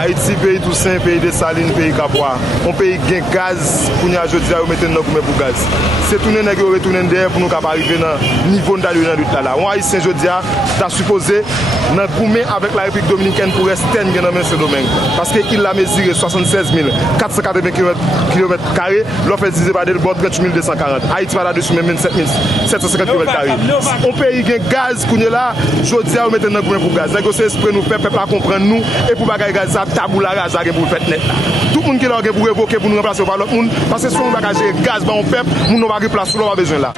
Haïti, pays Toussaint, pays des Salines, pays Capois. Un pays qui a gaz pour nous aujourd'hui à mettre dans pour gaz. C'est tout le monde qui retourne derrière pour nous arriver dans le niveau de la lutte là. On Haïtien aujourd'hui a supposé dans Goumé avec la République dominicaine pour rester dans ce domaine. Parce qu'il a mesuré 76 480 km², l'offre disait pas de bord 38 240. Haïti va là-dessus même 27 750 km². On pays qui a gaz pour nous là, aujourd'hui à mettre dans pour gaz. C'est esprit nous faire peuple à comprendre nous et pour bagager gaz ça tabou la rasa pour faire net. Tout le monde qui l'a pour révoquer pour nous remplacer par l'autre monde parce que si on va gérer gaz on peuple, nous va remplacer, on va besoin là.